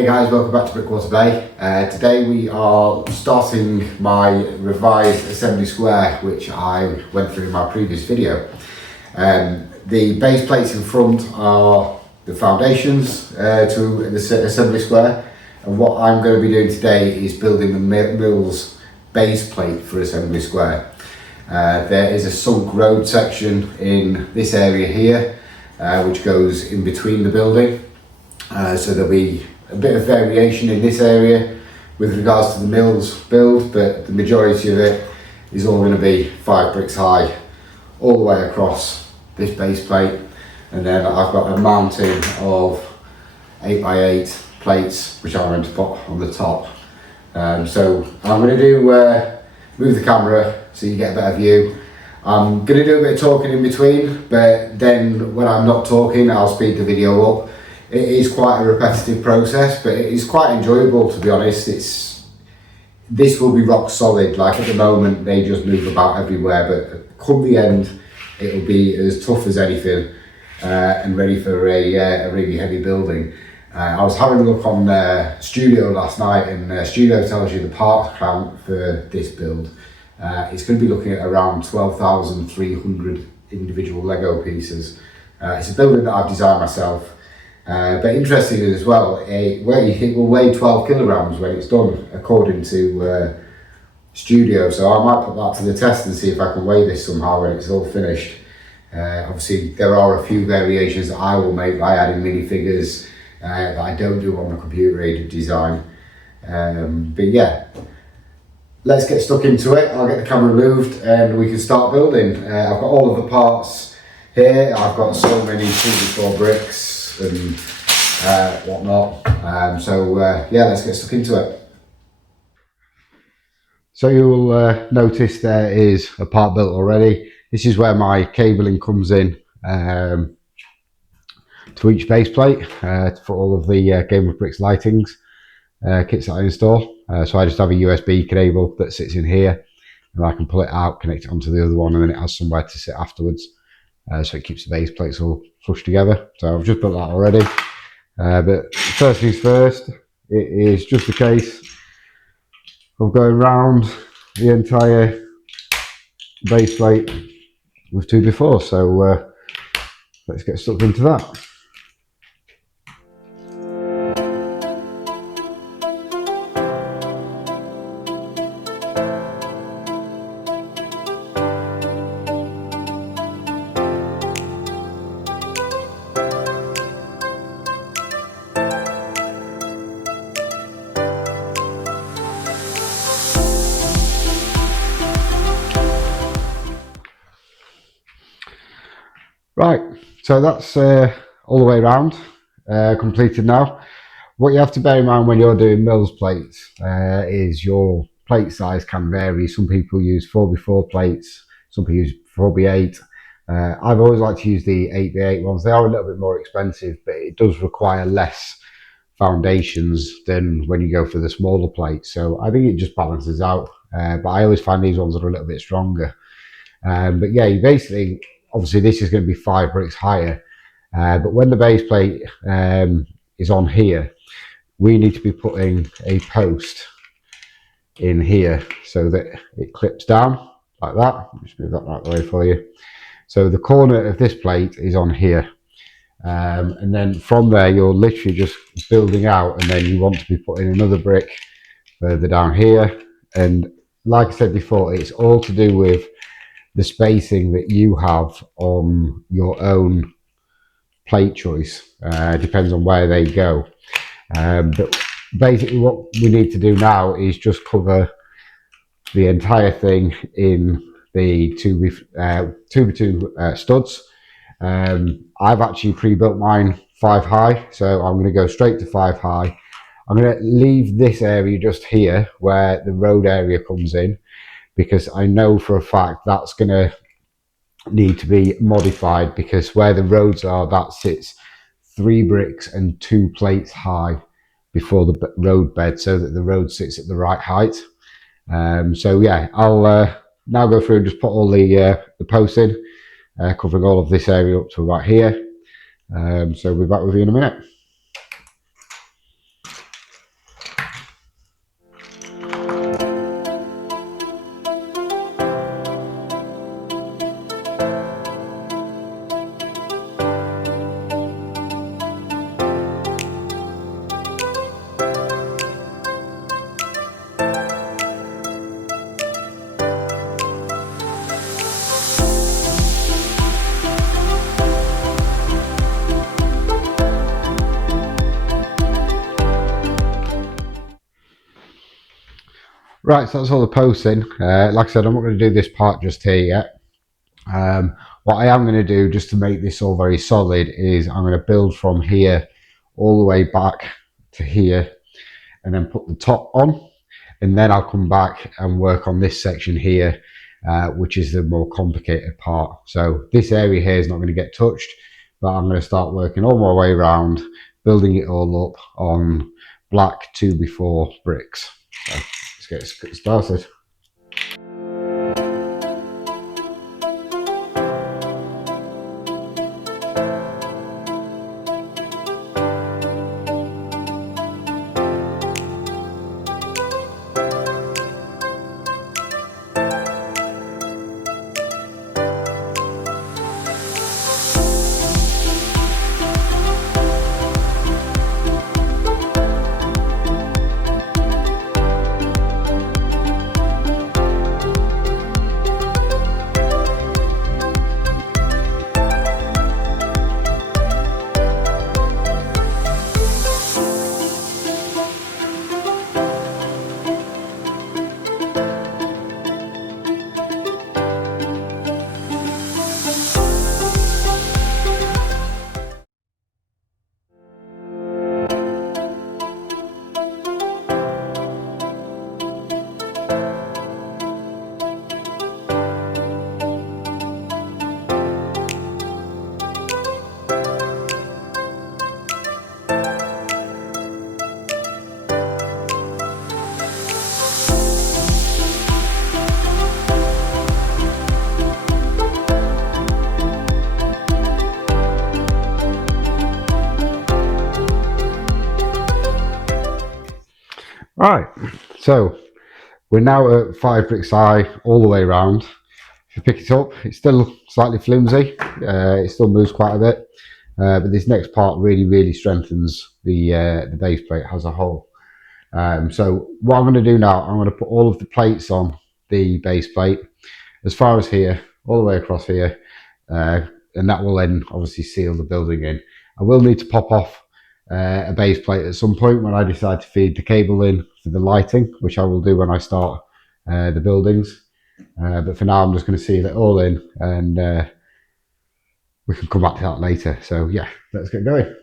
Hey guys, welcome back to Brickwater Bay. Today we are starting my revised assembly square, which I went through in my previous video. The base plates in front are the foundations to the assembly square, and what I'm going to be doing today is building the mill's base plate for assembly square. There is a sunk road section in this area here, which goes in between the building, so there'll be a bit of variation in this area with regards to the mill's build, but the majority of it is all going to be 5 bricks high all the way across this base plate. And then I've got a mounting of 8x8 plates which I'm going to put on the top. So I'm going to do move the camera so you get a better view. I'm going to do a bit of talking in between, but then when I'm not talking I'll speed the video up. It is quite a repetitive process, but it is quite enjoyable, to be honest. This will be rock solid. Like at the moment, they just move about everywhere, but come the end, it'll be as tough as anything and ready for a really heavy building. I was having a look on Studio last night, and Studio tells you the part count for this build. It's going to be looking at around 12,300 individual Lego pieces. It's a building that I've designed myself. But interestingly as well, it will weigh 12 kilograms when it's done, according to Studio. So I might put that to the test and see if I can weigh this somehow when it's all finished. Obviously, there are a few variations that I will make by adding minifigures that I don't do on the computer-aided design. But yeah, let's get stuck into it. I'll get the camera moved and we can start building. I've got all of the parts here. I've got so many 2x4 bricks and whatnot. Yeah, let's get stuck into it. So you'll notice there is a part built already. This is where my cabling comes in to each base plate for all of the Game of Bricks lightings kits that I install. So I just have a USB cable that sits in here, and I can pull it out, connect it onto the other one, and then it has somewhere to sit afterwards. So it keeps the base plates all flush together. So I've just built that already. But first things first, it is just a case of going round the entire base plate with 2x4. So let's get stuck into that. Right, so that's all the way around, completed now. What you have to bear in mind when you're doing Mills plates is your plate size can vary. Some people use 4x4 plates, some people use 4x8. I've always liked to use the 8x8 ones. They are a little bit more expensive, but it does require less foundations than when you go for the smaller plates. So I think it just balances out, but I always find these ones are a little bit stronger. But yeah, you basically, obviously this is going to be 5 bricks higher, but when the base plate is on here, we need to be putting a post in here so that it clips down like that. Just move that right the way for you. So the corner of this plate is on here, and then from there you're literally just building out, and then you want to be putting another brick further down here. And like I said before, it's all to do with the spacing that you have on your own plate choice. Depends on where they go, but basically what we need to do now is just cover the entire thing in the 2x2 studs. I've actually pre-built mine 5 high, so I'm going to go straight to 5 high. I'm going to leave this area just here where the road area comes in, because I know for a fact that's going to need to be modified, because where the roads are, that sits 3 bricks and 2 plates high before the road bed, so that the road sits at the right height. So yeah, I'll now go through and just put all the posts in, covering all of this area up to about here. So we'll be back with you in a minute. Right, so that's all the posting. Like I said, I'm not going to do this part just here yet. What I am going to do, just to make this all very solid, is I'm going to build from here all the way back to here, and then put the top on, and then I'll come back and work on this section here, which is the more complicated part. So this area here is not going to get touched, but I'm going to start working all my way around, building it all up on black 2x4 bricks. So let's get started. Right, so we're now at 5 bricks high all the way around. If you pick it up, it's still slightly flimsy. It still moves quite a bit, but this next part really strengthens the base plate as a whole. So what I'm going to do now, I'm going to put all of the plates on the base plate as far as here, all the way across here, and that will then obviously seal the building in. I will need to pop off a base plate at some point when I decide to feed the cable in for the lighting, which I will do when I start the buildings. But for now, I'm just going to seal it all in, and we can come back to that later. So yeah, let's get going.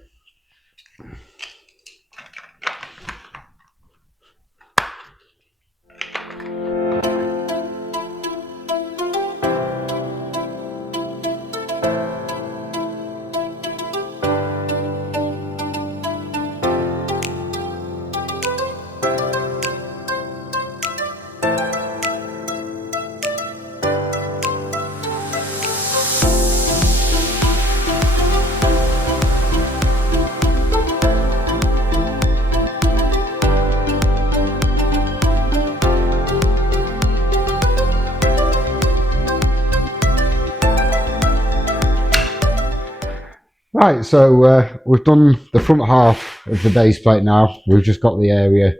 Right, so we've done the front half of the base plate now. We've just got the area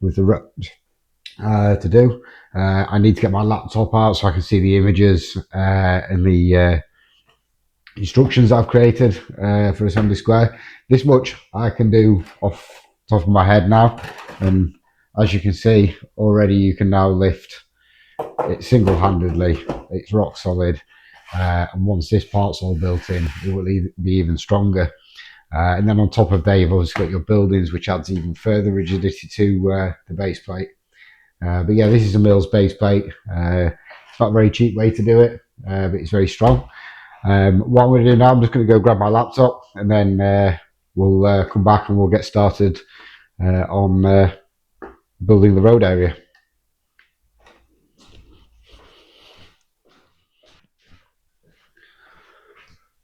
with the ropes to do. I need to get my laptop out so I can see the images and the instructions I've created for Assembly Square. This much I can do off the top of my head now, and as you can see already, you can now lift it single-handedly. It's rock solid. And once this part's all built in, it will be even stronger. And then on top of that, you've obviously got your buildings, which adds even further rigidity to the base plate. But yeah, this is a Mills base plate. It's not a very cheap way to do it, but it's very strong. What I'm going to do now, I'm just going to go grab my laptop, and then we'll come back and we'll get started on building the road area.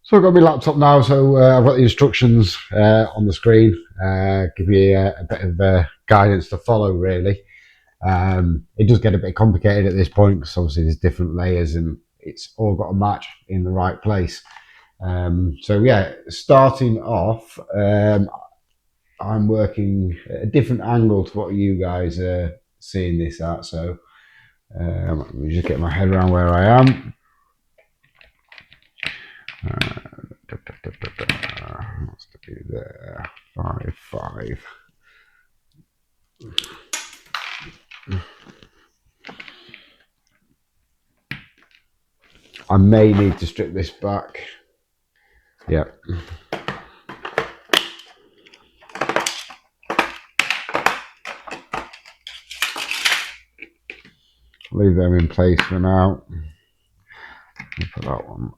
So I've got my laptop now, so I've got the instructions on the screen, give you a bit of guidance to follow really. It does get a bit complicated at this point because obviously there's different layers and it's all got to match in the right place. So yeah, starting off, I'm working at a different angle to what you guys are seeing this at. So let me just get my head around where I am. What's to do there? 5, 5. I may need to strip this back. Yep. Leave them in place for now. Put that one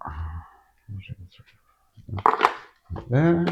there.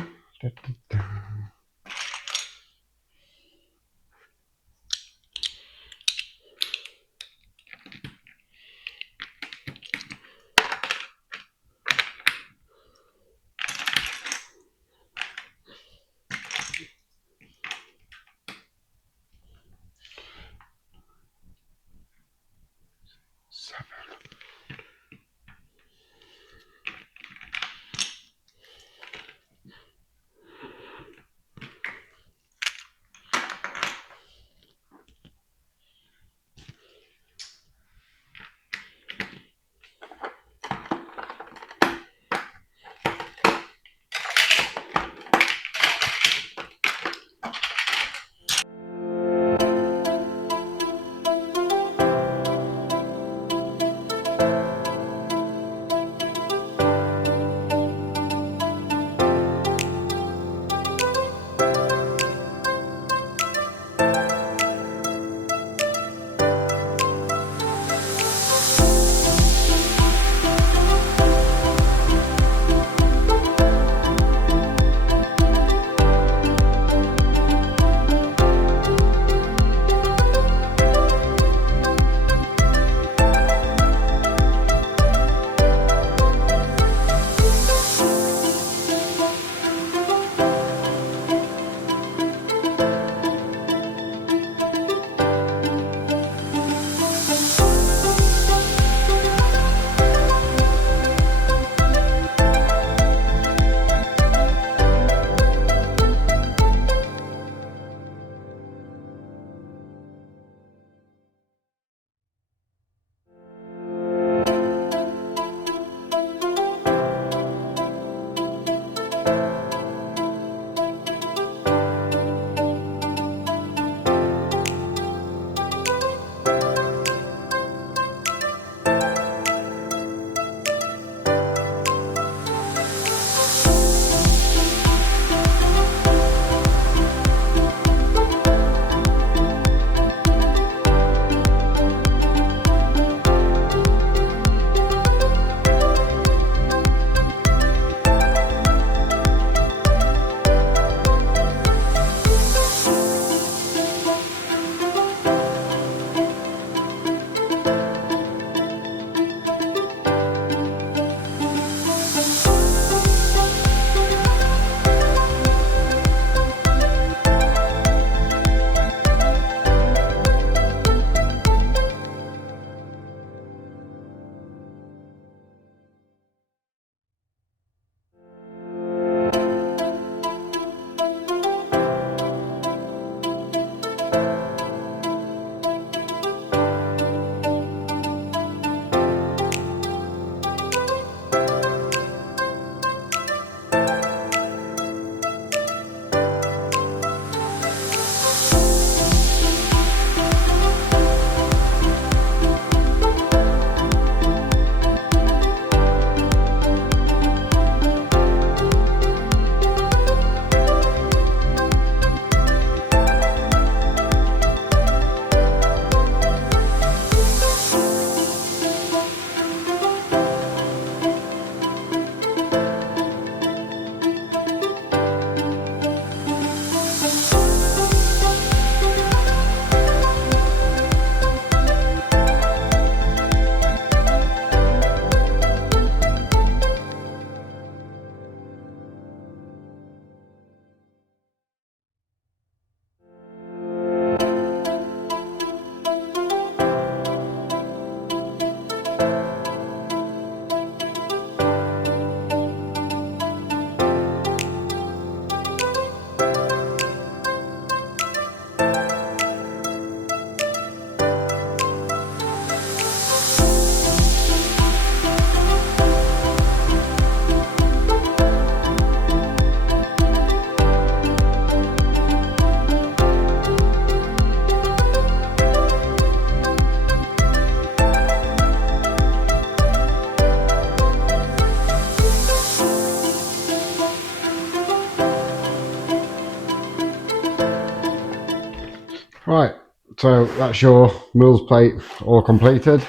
So that's your mules plate all completed.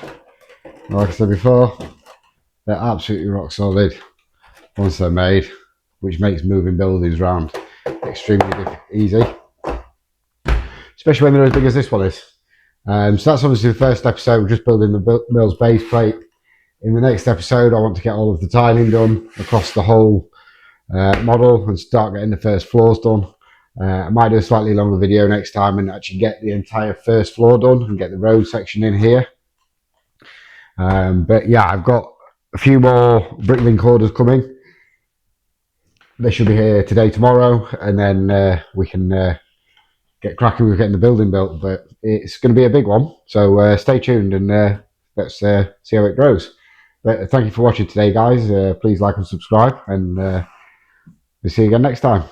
Like I said before, they're absolutely rock solid once they're made, which makes moving buildings around extremely easy, especially when they're as big as this one is. So that's obviously the first episode, just building the mill's base plate. In the next episode, I want to get all of the tiling done across the whole model and start getting the first floors done. I might do a slightly longer video next time and actually get the entire first floor done and get the road section in here. But yeah, I've got a few more Bricklink orders coming. They should be here today, tomorrow, and then we can get cracking with getting the building built. But it's going to be a big one, so stay tuned and let's see how it grows. But thank you for watching today, guys. Please like and subscribe, and we'll see you again next time.